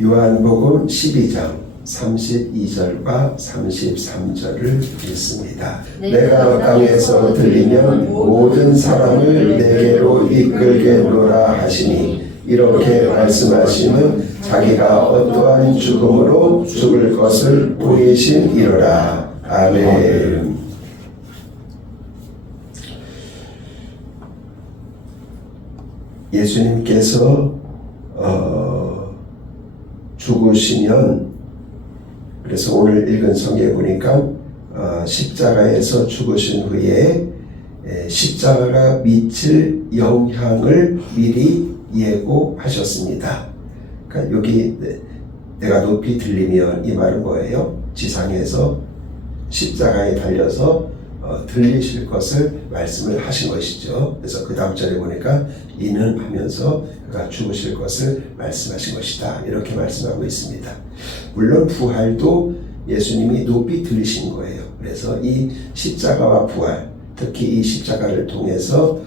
요한복음 12장 32절과 33절을 읽습니다. 내가 땅에서 들리면 모든 사람을 내게로 이끌게노라 하시니 이렇게 말씀하시면 자기가 어떠한 죽음으로 죽을 것을 보이심이로라. 아멘. 예수님께서 죽으시면, 그래서 오늘 읽은 성경에 보니까 십자가에서 죽으신 후에 십자가가 미칠 영향을 미리 예고하셨습니다. 그러니까 여기 내가 높이 들리면 이 말은 뭐예요? 지상에서 십자가에 달려서 들리실 것을 말씀을 하신 것이죠. 그래서 그 다음 절에 보니까 이는 하면서 그가 죽으실 것을 말씀하신 것이다, 이렇게 말씀하고 있습니다. 물론 부활도 예수님이 높이 들리신 거예요. 그래서 이 십자가와 부활, 특히 이 십자가를 통해서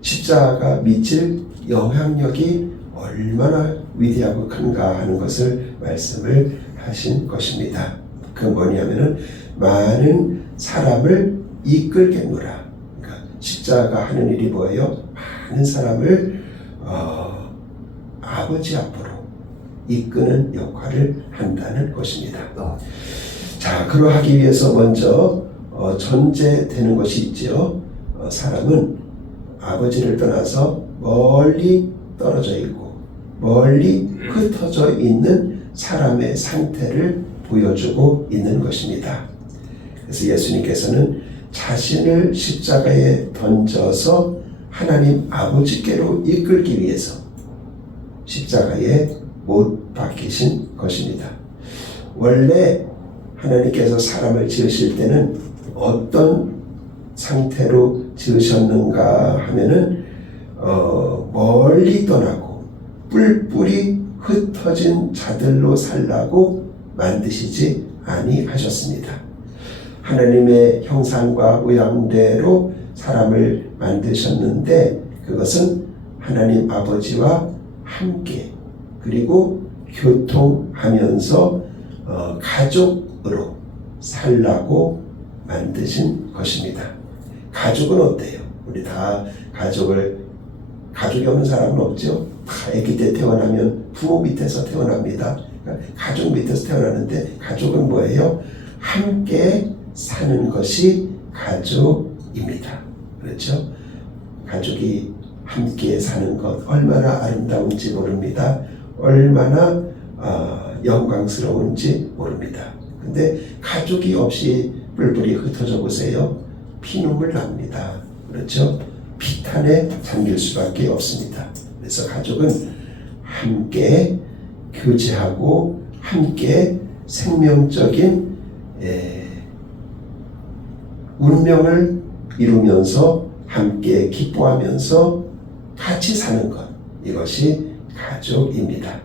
십자가가 미칠 영향력이 얼마나 위대하고 큰가 하는 것을 말씀을 하신 것입니다. 그 뭐냐면은 많은 사람을 이끌겠노라. 그러니까 십자가 하는 일이 뭐예요? 많은 사람을 아버지 앞으로 이끄는 역할을 한다는 것입니다. 자, 그러하기 위해서 먼저 전제되는 것이 있죠. 사람은 아버지를 떠나서 멀리 떨어져 있고 멀리 흩어져 있는 사람의 상태를 보여주고 있는 것입니다. 그래서 예수님께서는 자신을 십자가에 던져서 하나님 아버지께로 이끌기 위해서 십자가에 못 박히신 것입니다. 원래 하나님께서 사람을 지으실 때는 어떤 상태로 지으셨는가 하면은 멀리 떠나고 뿔뿔이 흩어진 자들로 살라고 만드시지 아니하셨습니다. 하나님의 형상과 모양대로 사람을 만드셨는데 그것은 하나님 아버지와 함께 그리고 교통하면서 가족으로 살라고 만드신 것입니다. 가족은 어때요? 우리 다 가족이 없는 사람은 없죠. 다 아기 때 태어나면 부모 밑에서 태어납니다. 그러니까 가족 밑에서 태어나는데 가족은 뭐예요? 함께 사는 것이 가족입니다. 그렇죠? 가족이 함께 사는 것 얼마나 아름다운지 모릅니다. 얼마나 영광스러운지 모릅니다. 근데 가족이 없이 뿔뿔이 흩어져 보세요. 피눈물 납니다. 그렇죠? 피탄에 잠길 수밖에 없습니다. 그래서 가족은 함께 교제하고 함께 생명적인 운명을 이루면서 함께 기뻐하면서 같이 사는 것, 이것이 가족입니다.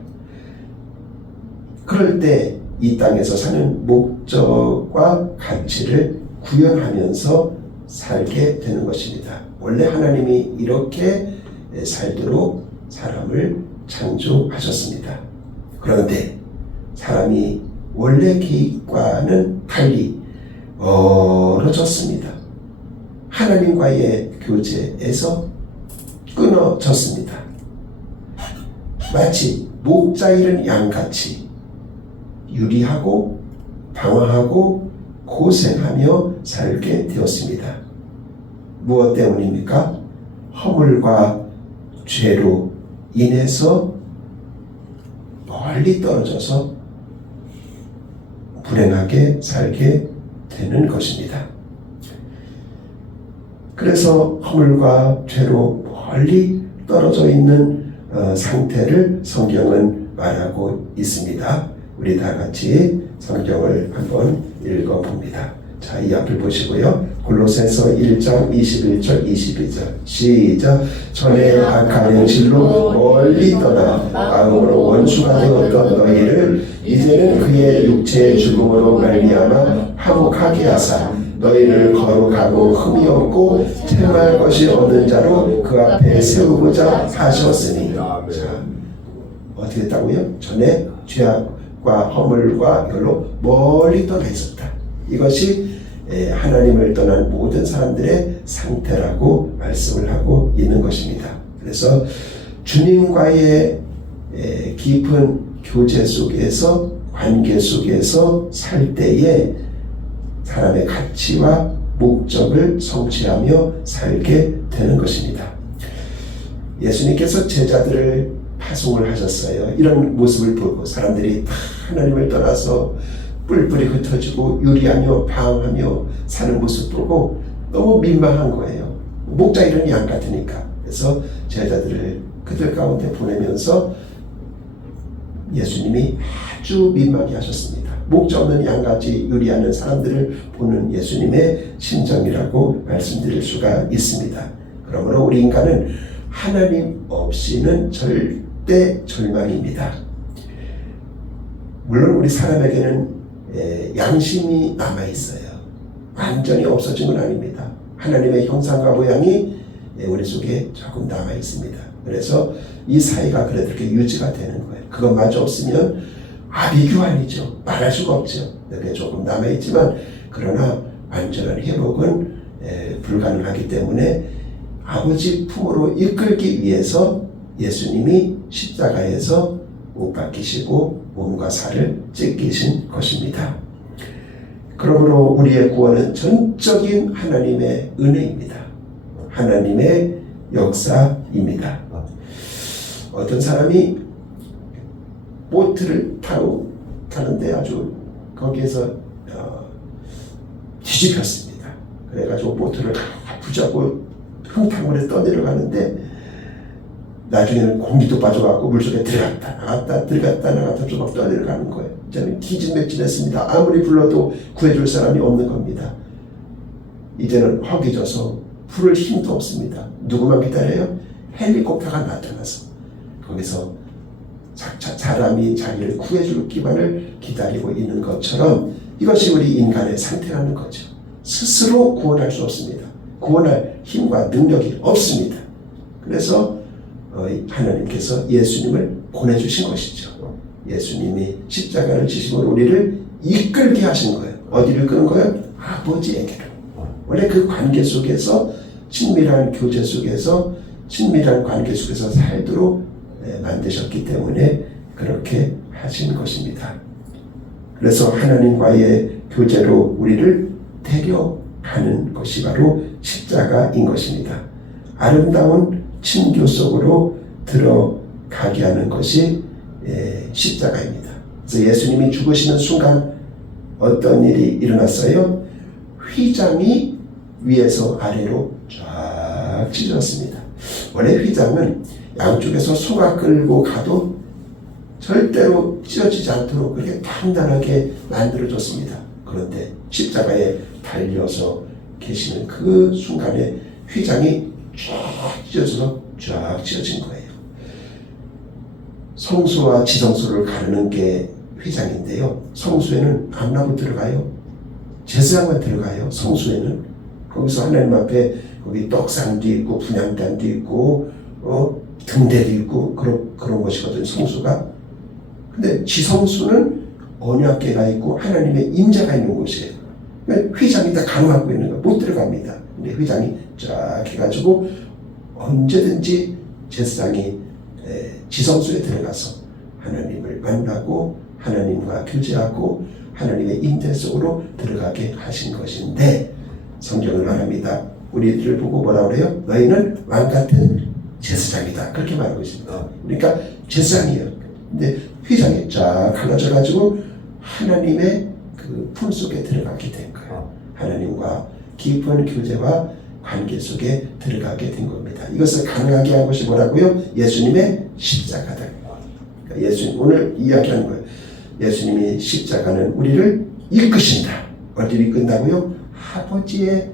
그럴 때 이 땅에서 사는 목적과 가치를 구현하면서 살게 되는 것입니다. 원래 하나님이 이렇게 살도록 사람을 창조하셨습니다. 그런데 사람이 원래 계획과는 달리 멀어졌습니다. 하나님과의 교제에서 끊어졌습니다. 마치 목자 잃은 양같이 유리하고 방황하고 고생하며 살게 되었습니다. 무엇 때문입니까? 허물과 죄로 인해서 멀리 떨어져서 불행하게 살게 되는 것입니다. 그래서 허물과 죄로 멀리 떨어져 있는 상태를 성경은 말하고 있습니다. 우리 다 같이 성경을 한번 읽어봅니다. 자, 이 앞을 보시고요. 골로새서 1장 21절 22절 시작. 전에 악한 행실로 멀리 떠나 마음으로 원수가 되었던 너희를 이제는 그의 육체의 죽음으로 말미암아 화목하게 하사 너희를 거룩하고 흠이 없고 흠할 것이 없는 자로 그 앞에 세우고자 하셨으니. 자, 어떻게 했다고요? 전에 죄악과 허물과 이걸로 멀리 떠나 있었다. 이것이 하나님을 떠난 모든 사람들의 상태라고 말씀을 하고 있는 것입니다. 그래서 주님과의 깊은 교제 속에서, 관계 속에서 살 때에 사람의 가치와 목적을 성취하며 살게 되는 것입니다. 예수님께서 제자들을 파송을 하셨어요. 이런 모습을 보고 사람들이 다 하나님을 떠나서 뿔뿔이 흩어지고 유리하며 방황하며 사는 모습 보고 너무 민망한 거예요. 목자 잃은 양 같으니까. 그래서 제자들을 그들 가운데 보내면서 예수님이 아주 민망해 하셨습니다. 목자 없는 양같이 유리하는 사람들을 보는 예수님의 심정이라고 말씀드릴 수가 있습니다. 그러므로 우리 인간은 하나님 없이는 절대 절망입니다. 물론 우리 사람에게는 양심이 남아있어요. 완전히 없어진 건 아닙니다. 하나님의 형상과 모양이 우리 속에 조금 남아있습니다. 그래서 이 사이가 그래도 이렇게 유지가 되는 거예요. 그것마저 없으면 비교환이죠. 말할 수가 없죠. 이렇게 조금 남아있지만 그러나 완전한 회복은 불가능하기 때문에 아버지 품으로 이끌기 위해서 예수님이 십자가에서 못 박히시고 몸과 살을 찢기신 것입니다. 그러므로 우리의 구원은 전적인 하나님의 은혜입니다. 하나님의 역사입니다. 어떤 사람이 보트를 타고 가는데 아주 거기에서 뒤집혔습니다. 그래가지고 보트를 붙잡고 흥탕물에 떠내려가는데 나중에는 공기도 빠져갖고 물속에 들어갔다 나갔다 들어갔다 나갔다 좀 막 떠내려가는 거예요. 이제는 기진맥진했습니다. 아무리 불러도 구해줄 사람이 없는 겁니다. 이제는 허기져서 부를 힘도 없습니다. 누구만 기다려요? 헬리콥터가 나타나서 거기서 사람이 자기를 구해줄 기반을 기다리고 있는 것처럼 이것이 우리 인간의 상태라는 거죠. 스스로 구원할 수 없습니다. 구원할 힘과 능력이 없습니다. 그래서 하나님께서 예수님을 보내주신 것이죠. 예수님이 십자가를 지심으로 우리를 이끌게 하신 거예요. 어디를 이끄는 거예요? 아버지에게로. 원래 그 관계 속에서 친밀한 교제 속에서 친밀한 관계 속에서 살도록 만드셨기 때문에 그렇게 하신 것입니다. 그래서 하나님과의 교제로 우리를 데려가는 것이 바로 십자가인 것입니다. 아름다운 친교 속으로 들어가게 하는 것이 십자가입니다. 그래서 예수님이 죽으시는 순간 어떤 일이 일어났어요? 휘장이 위에서 아래로 쫙 찢어졌습니다. 원래 휘장은 양쪽에서 소가 끌고 가도 절대로 찢어지지 않도록 그렇게 단단하게 만들어졌습니다. 그런데 십자가에 달려서 계시는 그 순간에 휘장이 쫙 찢어져서 쫙 찢어진 거예요. 성소와 지성소를 가르는 게 휘장인데요. 성소에는 암나무 들어가요. 제사장만 들어가요. 성소에는. 거기서 하나님 앞에 거기 떡상도 있고 분향단도 있고 등대도 있고 그런 것이거든요. 성소가. 근데 지성소는 언약궤가 있고 하나님의 임재가 있는 곳이에요. 휘장이 다 가로막고 있는 거 못 들어갑니다. 근데 휘장이 쫙 해가지고 언제든지 제사장이 지성소에 들어가서 하나님을 만나고 하나님과 교제하고 하나님의 임재 속으로 들어가게 하신 것인데 성경을 말합니다. 우리들을 보고 뭐라 그래요? 너희는 왕같은 제사장이다. 그렇게 말하고 있습니다. 그러니까 제사장이에요. 근데 휘장이 쫙 갈라져가지고 하나님의 그 품 속에 들어가게 된 거예요. 하나님과 깊은 교제와 관계 속에 들어가게 된 겁니다. 이것을 가능하게 한 것이 뭐라고요? 예수님의 십자가다. 그러니까 예수님 오늘 이야기하는 거예요. 예수님이 십자가는 우리를 이끄신다. 어디를 이끈다고요? 아버지의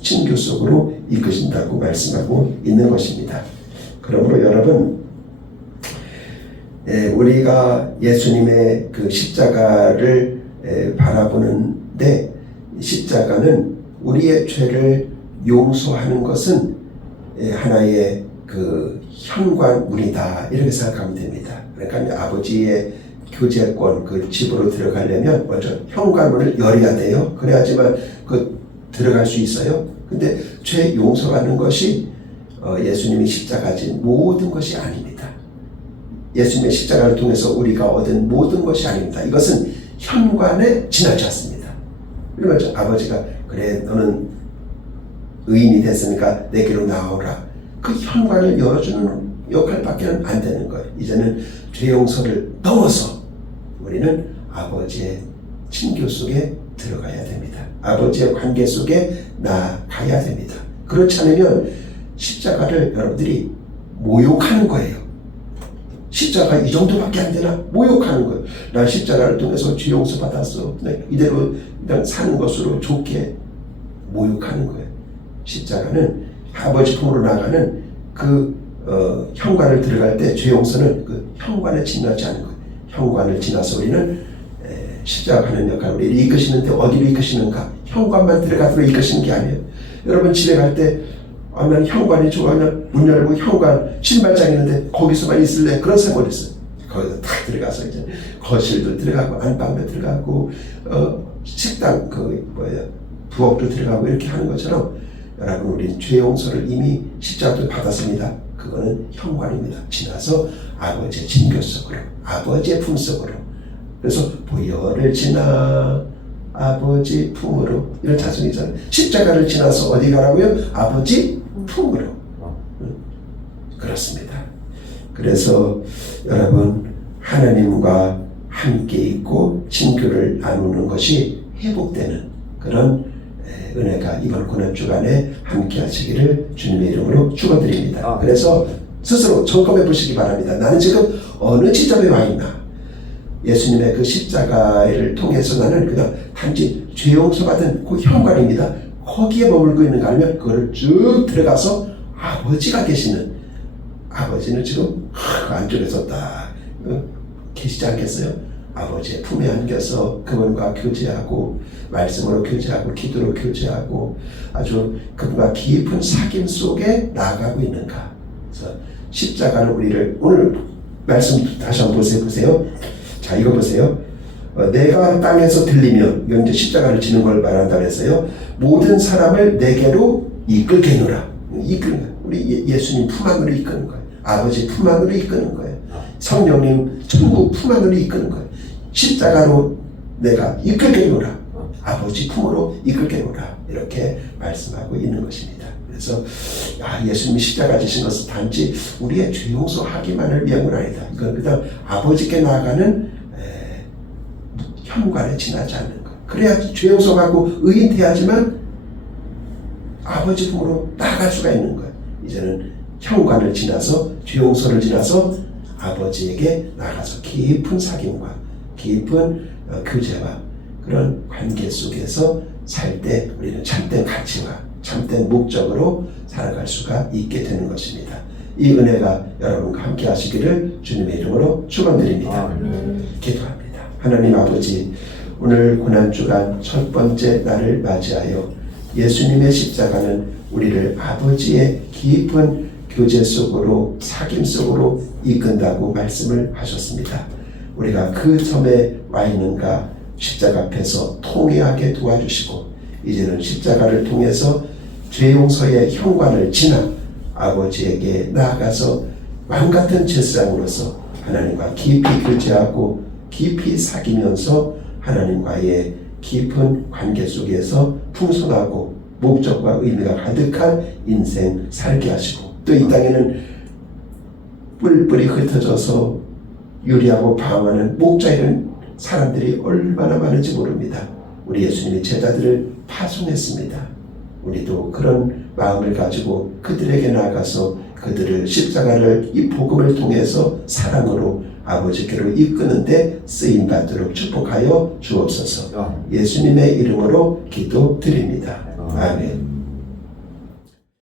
친교 속으로 이끄신다고 말씀하고 있는 것입니다. 그러므로 여러분 우리가 예수님의 그 십자가를 바라보는데 십자가는 우리의 죄를 용서하는 것은 하나의 그 현관문이다 이렇게 생각하면 됩니다. 그러니까 아버지의 교제권 그 집으로 들어가려면 먼저 현관문을 열어야 돼요. 그래야지만 들어갈 수 있어요. 근데 죄 용서받는 것이 예수님이 십자가진 모든 것이 아닙니다. 예수님의 십자가를 통해서 우리가 얻은 모든 것이 아닙니다. 이것은 현관에 지나지 않습니다. 그러면 아버지가 그래 너는 의인이 됐으니까 내게로 나오라. 그 현관을 열어주는 역할밖에 안 되는 거예요. 이제는 죄 용서를 넘어서 우리는 아버지의 친교 속에 들어가야 됩니다. 아버지의 관계 속에 나가야 됩니다. 그렇지 않으면 십자가를 여러분들이 모욕하는 거예요. 십자가 이 정도밖에 안 되나? 모욕하는 거예요. 나 십자가를 통해서 죄 용서 받았어. 이대로 그냥 사는 것으로 좋게 모욕하는 거예요. 십자가는 아버지 품으로 나가는 현관을 들어갈 때 죄 용서는 그 현관에 지나지 않는 거예요. 현관을 지나서 우리는 십자가 하는 역할을 우리를 이끄시는데 어디로 이끄시는가? 현관만 들어가도록 이끄시는 게 아니에요. 여러분 집에 갈 때 나는 현관이 좋아하면 문 열고 현관 신발장 있는데 거기서만 있을래? 그런 생각을 했어요. 거기서 다 들어가서 이제 거실도 들어가고 안방도 들어가고 식당 부엌도 들어가고 이렇게 하는 것처럼 여러분 우리 죄 용서를 이미 십자가도 받았습니다. 그거는 현관입니다. 지나서 아버지의 친교 속으로 아버지의 품 속으로 그래서 보혈을 지나 아버지 품으로 이런 자성이잖아요. 십자가를 지나서 어디 가라고요? 아버지 품으로. 그렇습니다. 그래서 여러분 하나님과 함께 있고 친교를 나누는 것이 회복되는 그런 은혜가 이번 고난주간에 함께 하시기를 주님의 이름으로 축원드립니다. 그래서 스스로 점검해 보시기 바랍니다. 나는 지금 어느 지점에 와 있나? 예수님의 그 십자가를 통해서 나는 그냥 단지 죄 용서받은 그 현관입니다. 거기에 머물고 있는가 하면 그걸 쭉 들어가서 아버지가 계시는 아버지는 지금 그 안쪽에서 딱 계시지 않겠어요? 아버지의 품에 안겨서 그분과 교제하고 말씀으로 교제하고 기도로 교제하고 아주 그분과 깊은 사귐 속에 나아가고 있는가. 그래서 십자가는 우리를 오늘 말씀 다시 한번 보세요. 자 이거 보세요. 내가 땅에서 들리면 이건 이제 십자가를 지는 걸 말한다고 했어요. 모든 사람을 내게로 이끌게노라. 이끄는 거예요. 우리 예수님 품 안으로 이끄는 거예요. 아버지 품 안으로 이끄는 거예요. 성령님 천국 품 안으로 이끄는 거예요. 십자가로 내가 이끌게노라. 아버지 품으로 이끌게노라. 이렇게 말씀하고 있는 것입니다. 그래서 예수님이 십자가 지신 것은 단지 우리의 죄 용서하기만을 위한 건 아니다. 이건 그냥 아버지께 나아가는 현관에 지나지 않는 것. 그래야 죄 용서받고 의인 돼야지만 아버지 품으로 나아갈 수가 있는 거예요. 이제는 현관을 지나서 죄 용서를 지나서 아버지에게 나가서 깊은 사귐과 깊은 교제와 그런 관계 속에서 살 때 우리는 참된 가치와 참된 목적으로 살아갈 수가 있게 되는 것입니다. 이 은혜가 여러분과 함께 하시기를 주님의 이름으로 축원드립니다. 기도합니다. 하나님 아버지, 오늘 고난주간 첫 번째 날을 맞이하여 예수님의 십자가는 우리를 아버지의 깊은 교제 속으로 사귐 속으로 이끈다고 말씀을 하셨습니다. 우리가 그 점에 와 있는가 십자가 앞에서 통회하게 도와주시고 이제는 십자가를 통해서 죄 용서의 현관을 지나 아버지에게 나아가서 마음같은 제사장으로서 하나님과 깊이 교제하고 깊이 사귀면서 하나님과의 깊은 관계 속에서 풍성하고 목적과 의미가 가득한 인생 살게 하시고 또 이 땅에는 뿔뿔이 흩어져서 유리하고 방황하는 목자 이런 사람들이 얼마나 많은지 모릅니다. 우리 예수님이 제자들을 파송했습니다. 우리도 그런 마음을 가지고 그들에게 나아가서 그들을 십자가를 이 복음을 통해서 사랑으로 아버지께로 이끄는데 쓰임받도록 축복하여 주옵소서. 예수님의 이름으로 기도드립니다. 아멘.